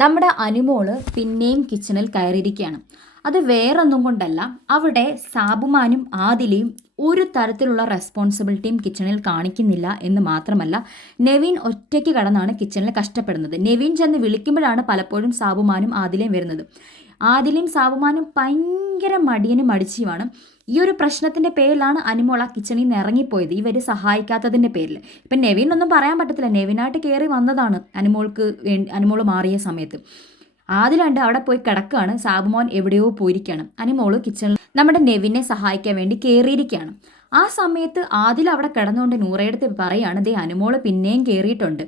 നമ്മുടെ അനുമോള് പിന്നെയും കിച്ചണിൽ കയറിയിരിക്കുകയാണ്. അത് വേറൊന്നും കൊണ്ടല്ല, അവിടെ സാബുമാനും ആദിലയും ഒരു തരത്തിലുള്ള റെസ്പോൺസിബിലിറ്റിയും കിച്ചണിൽ കാണിക്കുന്നില്ല എന്ന് മാത്രമല്ല, നെവിൻ ഒറ്റയ്ക്ക് കടന്നാണ് കിച്ചണിൽ കഷ്ടപ്പെടുന്നത്. നെവിൻ ചെന്ന് വിളിക്കുമ്പോഴാണ് പലപ്പോഴും സാബുമാനും ആദിലയും വരുന്നത്. ആദിലയും സാബുമാനും ഭയങ്കര മടിയനും മടിച്ചിയുമാണ്. ഈ ഒരു പ്രശ്നത്തിൻ്റെ പേരിലാണ് അനുമോൾ ആ കിച്ചണിൽ നിന്ന് ഇറങ്ങിപ്പോയത്, ഇവർ സഹായിക്കാത്തതിൻ്റെ പേരിൽ. ഇപ്പം നെവിൻ ഒന്നും പറയാൻ പറ്റത്തില്ല, നെവിനായിട്ട് കയറി വന്നതാണ് അനുമോൾ മാറിയ സമയത്ത്. ആദിലുണ്ട് അവിടെ പോയി കിടക്കുകയാണ്, സാബുമോൻ എവിടെയോ പോയിരിക്കുകയാണ്. അനുമോൾ കിച്ചണിൽ നമ്മുടെ നെവിനെ സഹായിക്കാൻ വേണ്ടി കയറിയിരിക്കുകയാണ്. ആ സമയത്ത് ആദിൽ അവിടെ കിടന്നുകൊണ്ട് നൂറയെടുത്ത് പറയാണ്, ദേ അനുമോൾ പിന്നെയും കയറിയിട്ടുണ്ട്,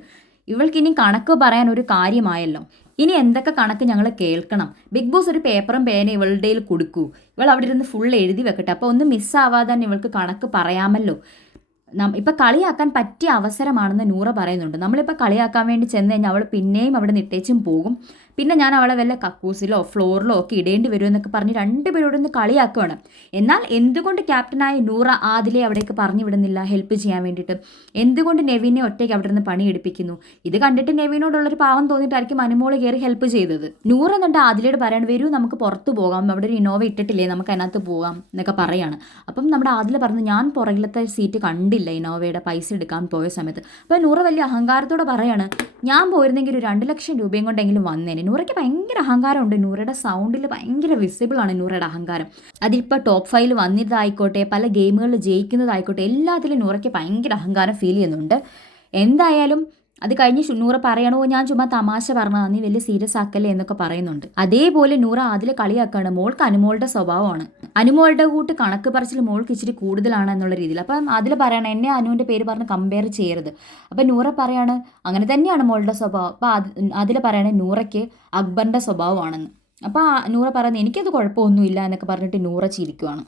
ഇവൾക്കിനി കണക്ക് പറയാൻ ഒരു കാര്യമായല്ലോ, ഇനി എന്തൊക്കെ കണക്ക് ഞങ്ങൾ കേൾക്കണം. ബിഗ് ബോസ് ഒരു പേപ്പറും പേനയും ഇവളുടെ കൊടുക്കൂ, ഇവൾ അവിടെ ഇരുന്ന് ഫുൾ എഴുതി വെക്കട്ടെ, അപ്പോൾ ഒന്ന് മിസ്സാവാതെ തന്നെ ഇവൾക്ക് കണക്ക് പറയാമല്ലോ. ഇപ്പം കളിയാക്കാൻ പറ്റിയ അവസരമാണെന്ന് നൂറ പറയുന്നുണ്ട്. നമ്മളിപ്പോൾ കളിയാക്കാൻ വേണ്ടി ചെന്ന് കഴിഞ്ഞാൽ അവൾ പിന്നെയും അവിടെ നിട്ടേച്ചും പോകും. പിന്നെ ഞാൻ അവളെ വല്ല കക്കൂസിലോ ഫ്ലോറിലോ ഒക്കെ ഇടേണ്ടി വരുമെന്നൊക്കെ പറഞ്ഞ് രണ്ടുപേരോടൊന്ന് കളിയാക്കുകയാണ്. എന്നാൽ എന്തുകൊണ്ട് ക്യാപ്റ്റനായ നൂറ ആദിലെ അവിടേക്ക് പറഞ്ഞു വിടുന്നില്ല ഹെൽപ്പ് ചെയ്യാൻ വേണ്ടിയിട്ട്? എന്തുകൊണ്ട് നെവിനെ ഒറ്റയ്ക്ക് അവിടെ നിന്ന് പണിയെടുപ്പിക്കുന്നു? ഇത് കണ്ടിട്ട് നെവിനോടുള്ളൊരു പാവം തോന്നിയിട്ടായിരിക്കും അനുമോള് കയറി ഹെൽപ്പ് ചെയ്തത്. നൂറ എന്നിട്ട് ആദിലയോട് പറയാണ്, വരൂ നമുക്ക് പുറത്ത് പോകാം, അവിടെ ഒരു ഇന്നോവ ഇട്ടിട്ടില്ലേ, നമുക്ക് അതിനകത്ത് പോകാം എന്നൊക്കെ പറയാണ്. അപ്പം നമ്മുടെ ആദില പറഞ്ഞു, ഞാൻ പുറകിലത്തെ സീറ്റ് കണ്ടില്ല ഇന്നോവയുടെ പൈസ എടുക്കാൻ പോയ സമയത്ത്. അപ്പോൾ നൂറ വലിയ അഹങ്കാരത്തോടെ പറയാണ്, ഞാൻ പോയിരുന്നെങ്കിൽ ഒരു 2 ലക്ഷം രൂപയും കൊണ്ടെങ്കിലും വന്നേനെ. നൂറയ്ക്ക് ഭയങ്കര അഹങ്കാരമുണ്ട്, നൂറയുടെ സൗണ്ടിൽ ഭയങ്കര വിസിബിളാണ് നൂറയുടെ അഹങ്കാരം. അതിപ്പോൾ ടോപ്പ് 5 വന്നതായിക്കോട്ടെ, പല ഗെയിമുകളിൽ ജയിക്കുന്നതായിക്കോട്ടെ, എല്ലാത്തിലും നൂറയ്ക്ക് ഭയങ്കര അഹങ്കാരം ഫീൽ ചെയ്യുന്നുണ്ട്. എന്തായാലും അത് കഴിഞ്ഞ് നൂറ പറയണോ, ഞാൻ ചുമ്മാ തമാശ പറഞ്ഞതാ, നീ വലിയ സീരിയസ് ആക്കല്ലേ എന്നൊക്കെ പറയുന്നുണ്ട്. അതേപോലെ നൂറ അതിൽ കളിയാക്കാണ്, മോൾക്ക് അനുമോളുടെ സ്വഭാവമാണ്, അനുമോളുടെ കൂട്ട് കണക്ക് പറച്ചിൽ മോൾക്ക് ഇച്ചിരി കൂടുതലാണ് എന്നുള്ള രീതിയിൽ. അപ്പം അതിൽ പറയണം, എന്നെ അനുവിൻ്റെ പേര് പറഞ്ഞ് കമ്പയർ ചെയ്യരുത്. അപ്പം നൂറ പറയാണ്, അങ്ങനെ തന്നെയാണ് മോളുടെ സ്വഭാവം. അപ്പം അതിൽ പറയണേ നൂറയ്ക്ക് അക്ബറിൻ്റെ സ്വഭാവമാണെന്ന്. അപ്പോൾ നൂറ പറയുന്നത്, എനിക്കത് കുഴപ്പമൊന്നുമില്ല എന്നൊക്കെ പറഞ്ഞിട്ട് നൂറ ചിരിക്കുവാണ്.